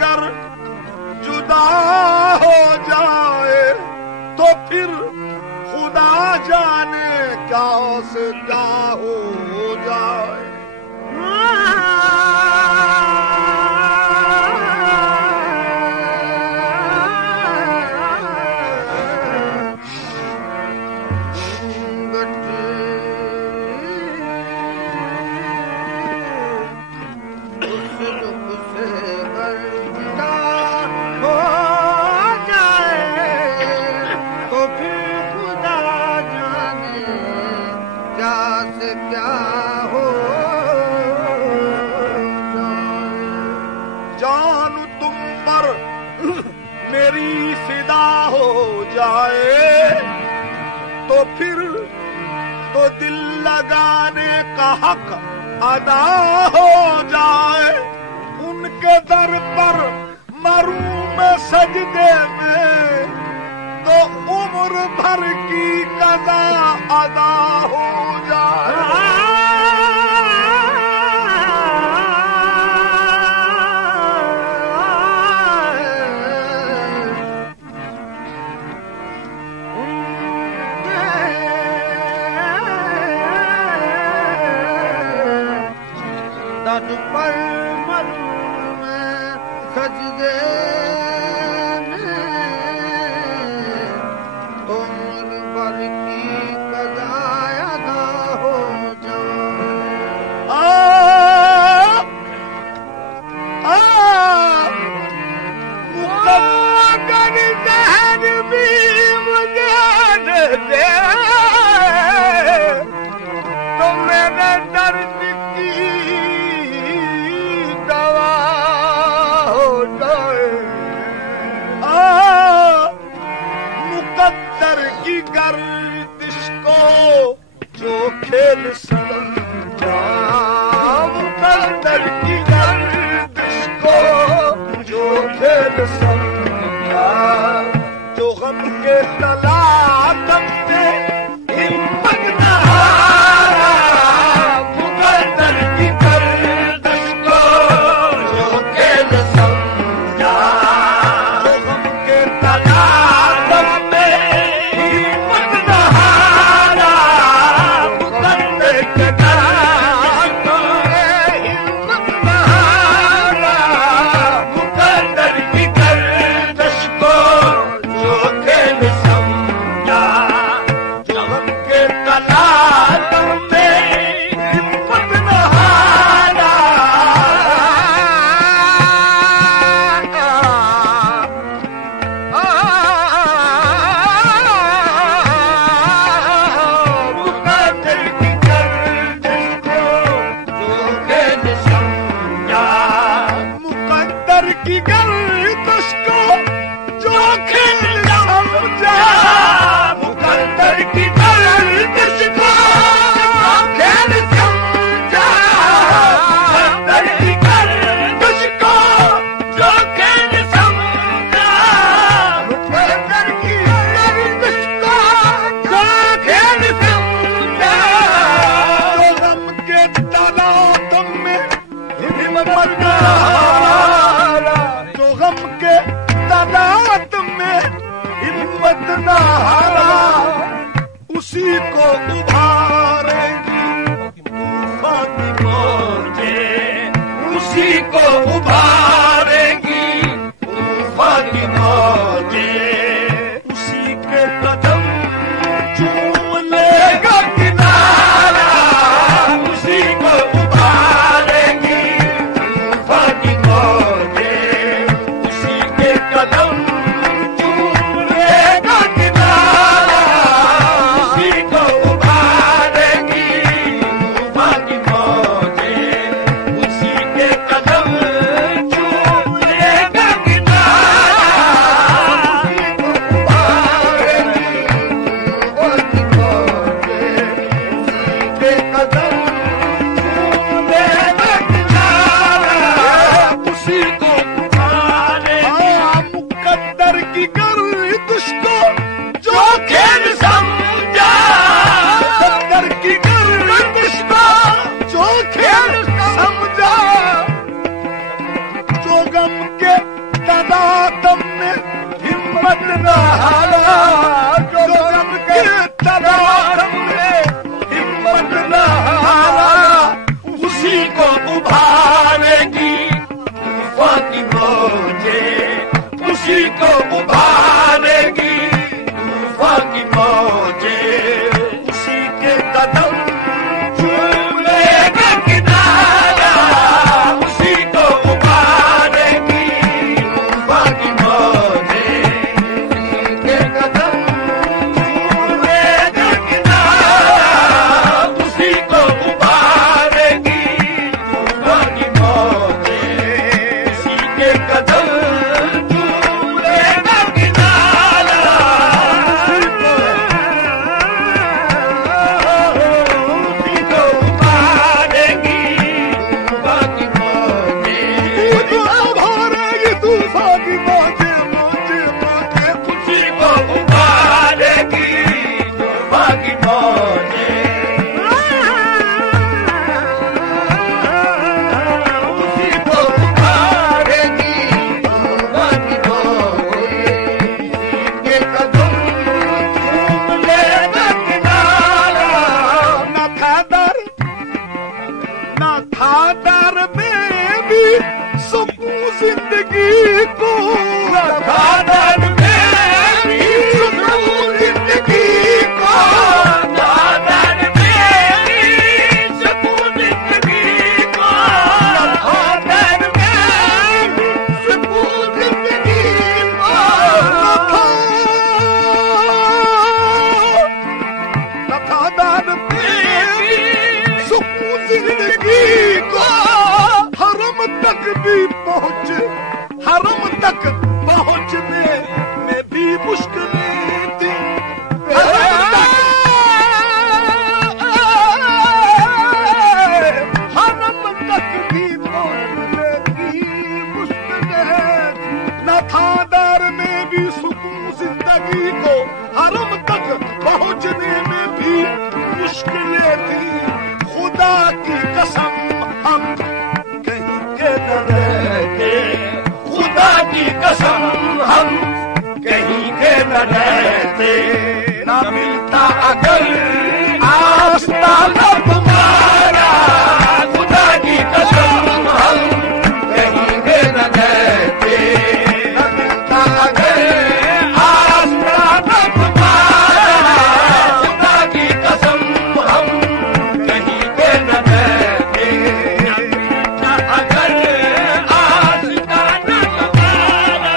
गर जुदा हो जाए तो फिर खुदा जाने क्या से क्या हो जाए। तो फिर तो दिल लगाने का हक अदा हो जाए। उनके दर पर मरूं मैं सजदे में तो उम्र भर की कज़ा अदा हो जाए। पर मरूं मैं सजदे में तो उम्र भर की कज़ा अदा हो जाए। मुकद्दर जहर भी मुझे दे तो मेरे दर्द की गर्दिश को जो खेल समझा। मुकद्दर की गर्दिश को जो खेल समझा। जो गम के तलातम में हिम्मत न हारा। मुकद्दर की गर्दिश को जो खेल समझा। जो गम के तलातम उसी को उभारेगी तूफान की मौजें। उसी को उभारेगी तूफान की मौजें। उसी के कदम चूम लेगा किनारा। उसी को उभारेगी तूफान की मौजें। उसी के कदम Thank you. पहुंचे उसी के कदम चूमेगा किनारा उसी को उबारेगी तूफान की मौजें उसी के कदम चूमेगा किनारा उसी को उबारेगी तूफान की मौजें उसी के कदम चूमेगा किनारा उसी को उबारेगी तूफान की मौजें तूफान की मौजें उसी को उबारेगी तूफान की मौजें उसी को उबारेगी तूफान की मौजें के कदम चूम लेगा किनारा न था डर में भी सुकून जिंदगी को न था डर में भी सुकून जिंदगी को न था डर में भी सुकून जिंदगी को न था डर में भी सुकून जिंदगी को न था डर में भी सुकून जिंदगी को हरम तक भी पहुंचे हरम तक पहुंचने में भी मुश्किलें थी हरम तक भी पहुंचने की मुश्किलें थी न था डर में भी सुकून जिंदगी को हरम तक पहुंचने में भी मुश्किलें थी खुदा की कसम हम कहीं के न रहते खुदा की कसम हम कहीं के न रहते न मिलता अगर आस्ताना तुम्हारा खुदा की कसम हम कहीं के न रहते न मिलता अगर आस्ताना तुम्हारा खुदा की कसम हम कहीं के न रहते न मिलता अगर आस्ताना तुम्हारा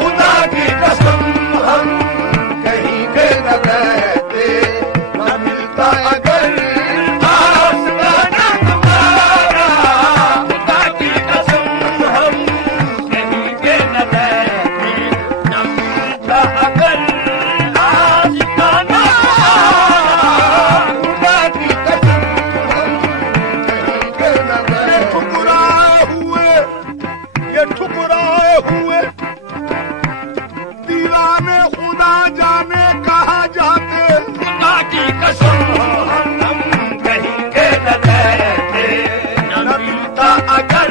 खुदा की कसम हम कहीं के न रहते न मिलता अगर आस्ताना तुम्हारा खुदा की कसम हम कहीं के न रहते न मिलता अगर आस्ताना खुदा की कसम हम कहीं के न रहते ठुकराए हुए दीवाने खुदा जाने कहाँ जाते खुदा की कसम हम कहीं के न रहते न मिलता अगर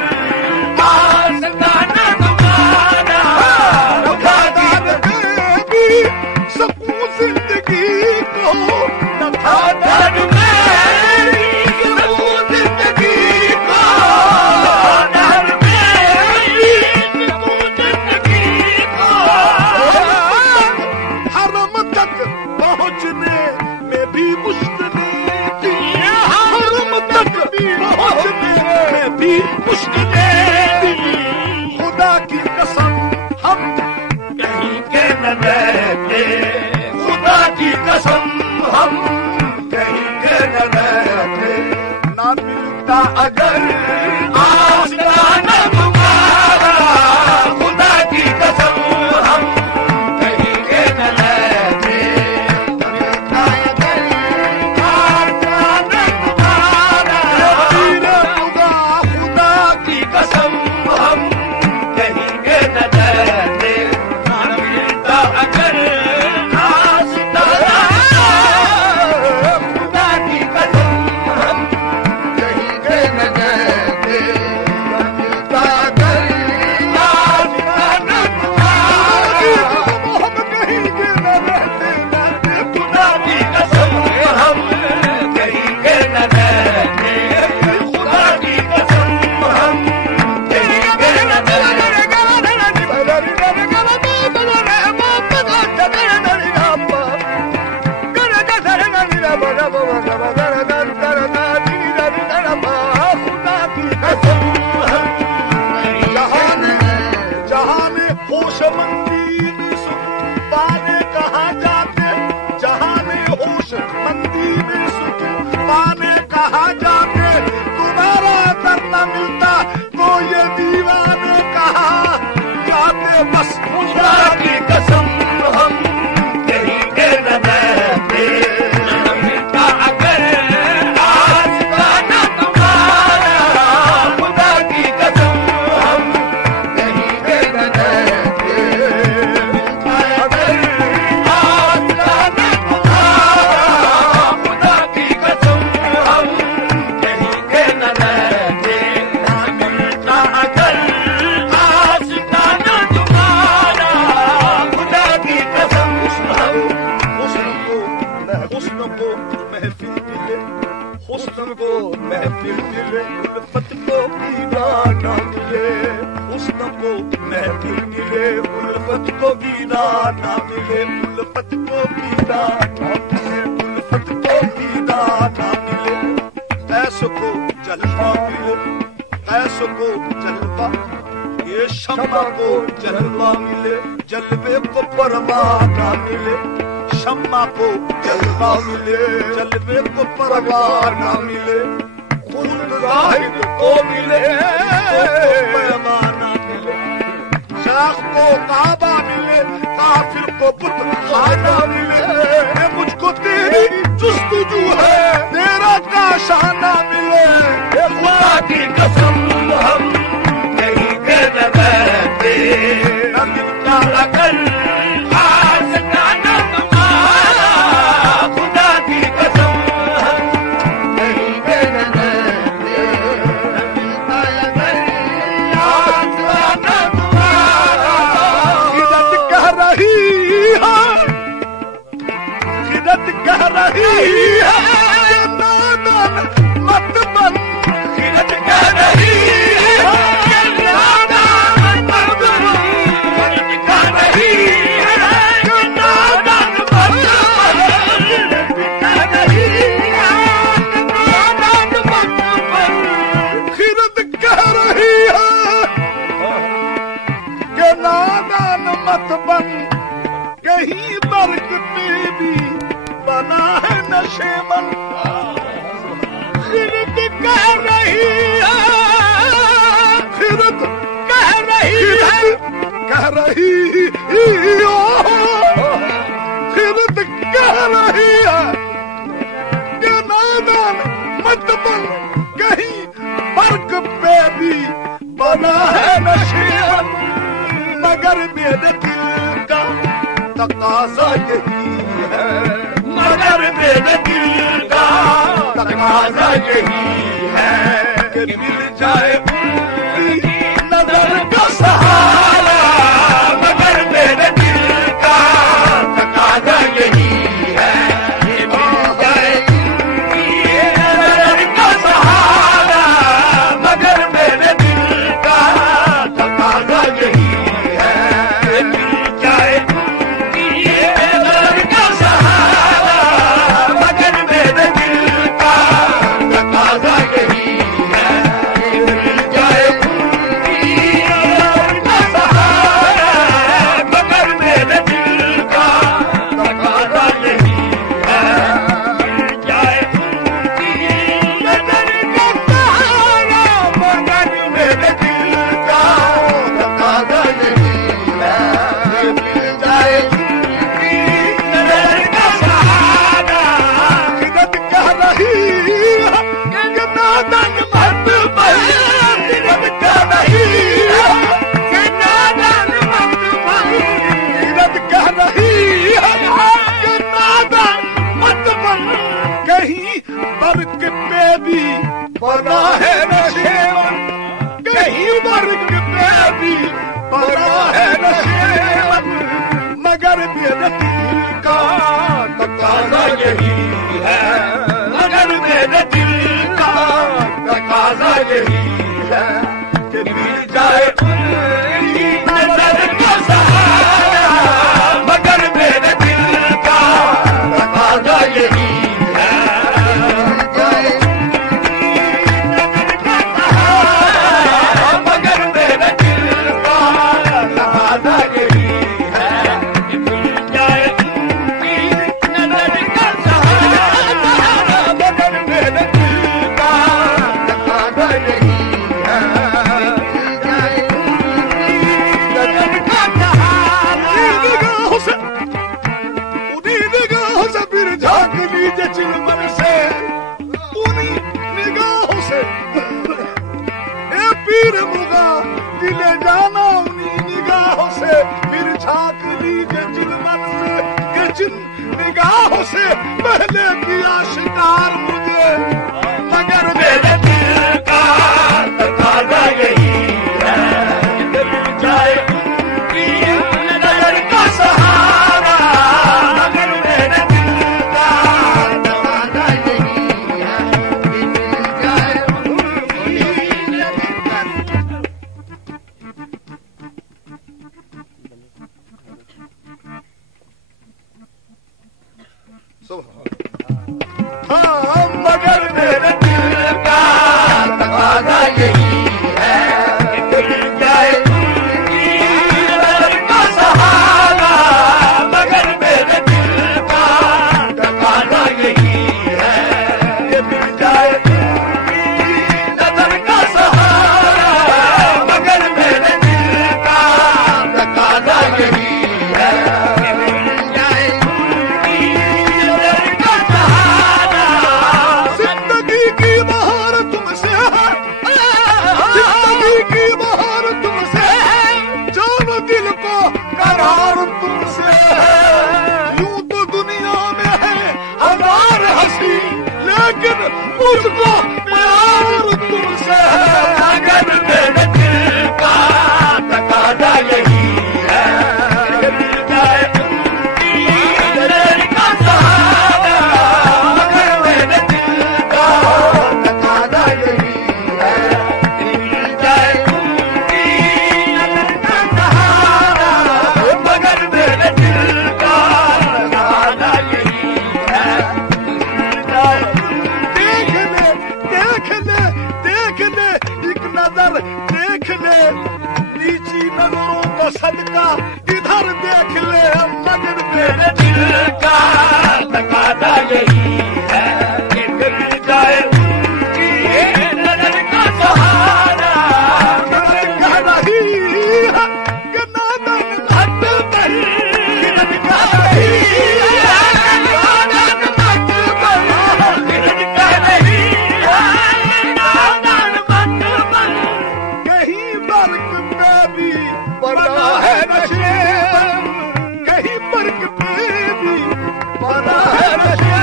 आस्ताना तुम्हारा खुदा की भी सुकून जिंदगी को न था डर में भी सुकून जिंदगी को डर में भी सुकून जिंदगी को हरम तक पहुंचने में भी मुश्किलें थी हरम तक पहुंचने में भी मुश्किलें थी खुदा की कसम हम कहीं के न रहते खुदा की कसम हम कहीं के न रहते न मिलता अगर आस्ताना तुम्हारा खुदा की कसम हम कहीं के न रहते न मिलता अगर आस्ताना तुम्हारा खुदा की कसम हम कहीं के न रहते न मिलता अगर को महफिल मिले, हुस्न को महफिल मिले, उल्फत को वीराना मिले, हुस्न को महफिल मिले, उल्फत को वीराना मिले, उल्फत को वीराना मिले, उल्फत को वीराना मिले, ऐसो को जलवा मिले, ऐसो को जलवा, ये शम्मा को जलवा मिले, जलवे को परवाना मिले, शम्मा को जलवा मिले, जलवे को परवाना मिले, खुल्द जाहिद को मिले, पैमाना मिले, शाख को काबा मिले, काफिर को बुत खाना मिले, मुझको तेरी जुस्तजू है, तेरा काशाना मिले, खुदा की कसम हम नहीं कर बैठे, न मिलता अकल मत बन, खिलत कह रही है, नादान मत बन, खिलत कह रही है, नादान मत बन, कह रही है, नादान मत बन, खिलत कह रही है, कि नादान मत बन, कहीं बर्क पे भी बना है नशेमन, खिरत कह रही है, खिरत कह रही है, कह रही हो, खिरत कह रही है, कि नादान मत बन, कहीं बर्क पे भी बना है नशेमन, मगर मेरे दिल का तकाजा यही है, मगर मेरे दिल का तकाजा यही है, कि मिल जाए नजर का सहारा, मगर मेरे दिल का तकाजा यही है, कि मिल जाए नजर का सहारा, मगर मेरे दिल का तकाजा यही है, कि मिल जाए बना है नशेमन, कहीं वर्ग पे भी बना है नशेमन, मगर मेरे दिल का तकाजा यही है, मगर मेरे दिल का तकाजा यही है, कि मिल जाए नजर का सहारा, मगर मेरे दिल का तकाजा यही है, दिले जाना उन्हीं निगाहों से, फिर झांक लीजिए चिलमन से, कि जिन निगाहों से पहले किया शिकार मुझे, मगर मेरे दिल का तकाजा यही है, कि मिल जाए नजर का सहारा, मगर मेरे दिल का हाँ मगर मेरे दिल का तकाज़ा यही है कि मिल जाए उनकी नज़र का सहारा, मगर मेरे दिल का तकाज़ा यही है कि मिल जाए उनकी नज़र का सहारा, मगर मेरे दिल का तकाज़ा यही है कि मिल जाए उनकी नज़र का सहारा। जिंदगी की बहार तुमसे है, जिंदगी की बहार तुमसे है, जानो दिल को करार तुमसे है। यूं तो दुनिया में है हजार हंसी, लेकिन मुझको प्यार तुमसे है, मगर मेरे दिल का तकाज़ा यही है कि मिल जाए उनकी नज़र का सहारा, मगर मेरे दिल का तकाज़ा यही है कि मिल जाए उनकी नज़र का सहारा, मगर मेरे दिल का तकाज़ा यही है कि मिल जाए। देख ले देख ले देख ले एक नजर देख ले, नीची नजरों को सदका इधर देख ले, मगर मेरे दिल का तकाज़ा यही है कि मिल जाए उनकी नजर का सहारा। मगर कह रही है कि नादन मत बन, किरण कह रही है नादन मत बन, किरण कह रही है नादन मत बन। कहीं बर्क पे भी बना है नशे, कहीं बर्क पे भी बना है नशे,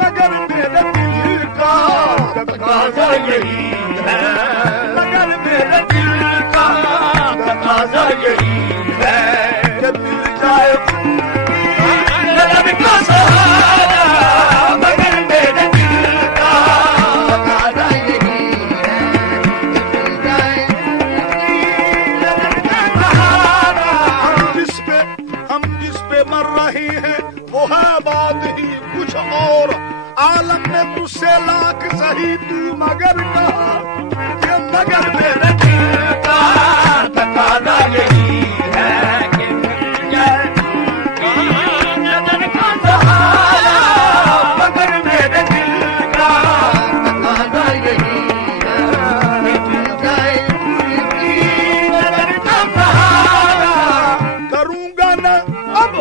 मगर मेरे दिल का तकाज़ा यही है, मगर मेरे दिल का तकाज़ा यही है कि मिल जाए उनकी नज़र का सहारा, मगर मेरे दिल का तकाज़ा यही है कि मिल जाए उनकी नज़र का सहारा। हम जिस पे मर रहे हैं वो है बात ही कुछ और, आलम में तुझसे लाख सही तू मगर कहा कि मगर मेरे दिल का तकाज़ा यही है कि मिल जाए उनकी नज़र का सहारा, मगर मेरे दिल का तकाज़ा यही है कि मिल जाए उनकी नज़र का सहारा। करूंगा न अब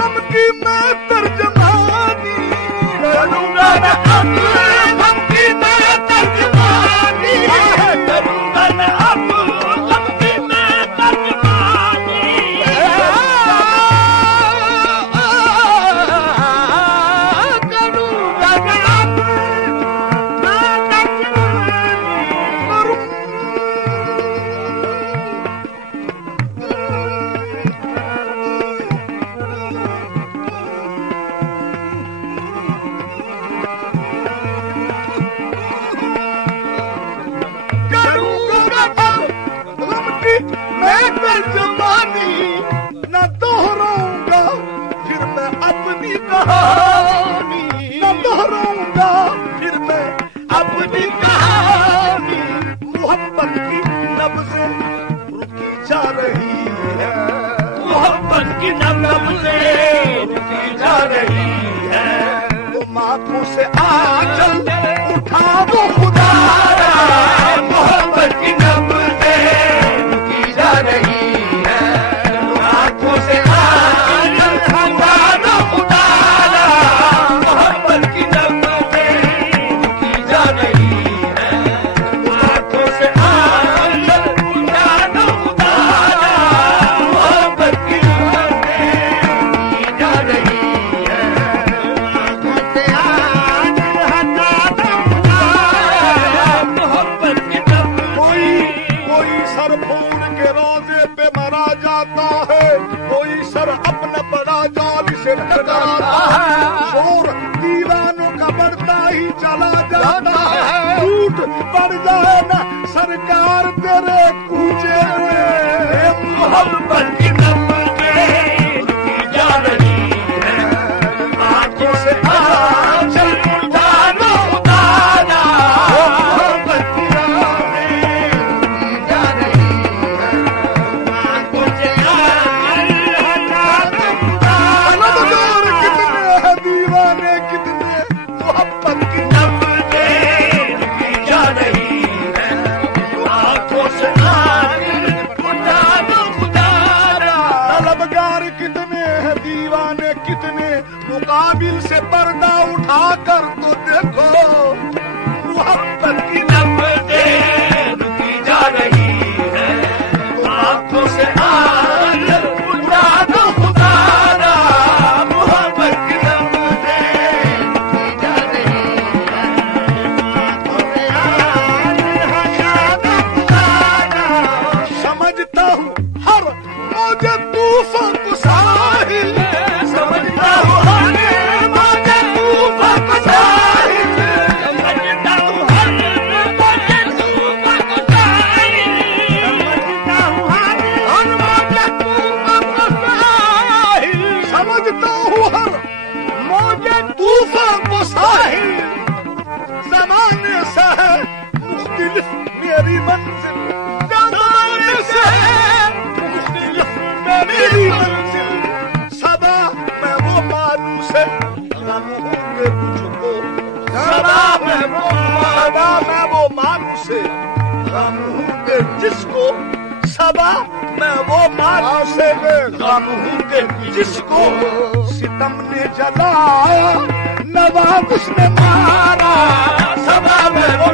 गम की मैं तर्जमानी, करूंगा न अब गम की मैं तर्जमानी, करूंगा न अब गम की मैं तर्जमानी, करूंगा न अब मैं मैं तर्जमानी न दोहराऊंगा फिर मैं अपनी कहानी, न दोहराऊंगा फिर मैं अपनी कहानी। मोहब्बत की नब्ज़ें रुकी जा रही है, मोहब्बत की नब्ज़ें रुकी जा रही है, तुम आंखों से आंचल उठा दो खुदारा, मोहब्बत की नब्ज़ें रुकी जा रही है, तुम आंखों से आंचल उठा दो खुदारा, मोहब्बत की नब्ज़ें रुकी जा रही है, तुम आंखों से आंचल उठा दो खुदारा, मोहब्बत की नब्ज़ें रुकी जा रही है, आंखों से आंचल हटा दो खुदारा, मोहब्बत की नब्ज़ें। कोई सर फूल के रोजे पे मरा जाता है, कोई सर अपने बड़ा जाल से टकराता है, शोर दीवानों का बढ़ता ही चला जाता है, टूट पड़ जाए न सरकार तेरे कूचे में, मोहब्बत की नब्ज़ें रुकी कितने हैं दीवाने, कितने मुकाबिल से पर्दा उठा कर तो देखो, मोहब्बत की नब्ज़ें रुकी जा रही है, तो आंखों से आंख उड़ा दो खुदारा, मोहब्बत की नब्ज़ें रुकी जा रही है, आंखों से आंख उड़ा दो खुदारा। समझता हूँ हर मौजे तूफान को साहिल, समझता हूँ हर मौजे तूफान को साहिल, समझता हूँ हर मौजे तूफान को साहिल, समझता हूँ हर मौजे तूफान को साहिल, समझता हूँ हर मौजे तूफान को साहिल। ज़माने से है मुख्तलिफ मेरी मंजिल, ज़माने से है मुख्तलिफ मेरी मंजिल, सदा मैं वो मानूस है गम होंगे मुझको, सदा मैं वो मानूस है गम होंगे जिसको, सदा मैं वो मानूस है गम होंगे जिसको, सितम ने जलाया नवाब उसने मारा, सदा मैं वो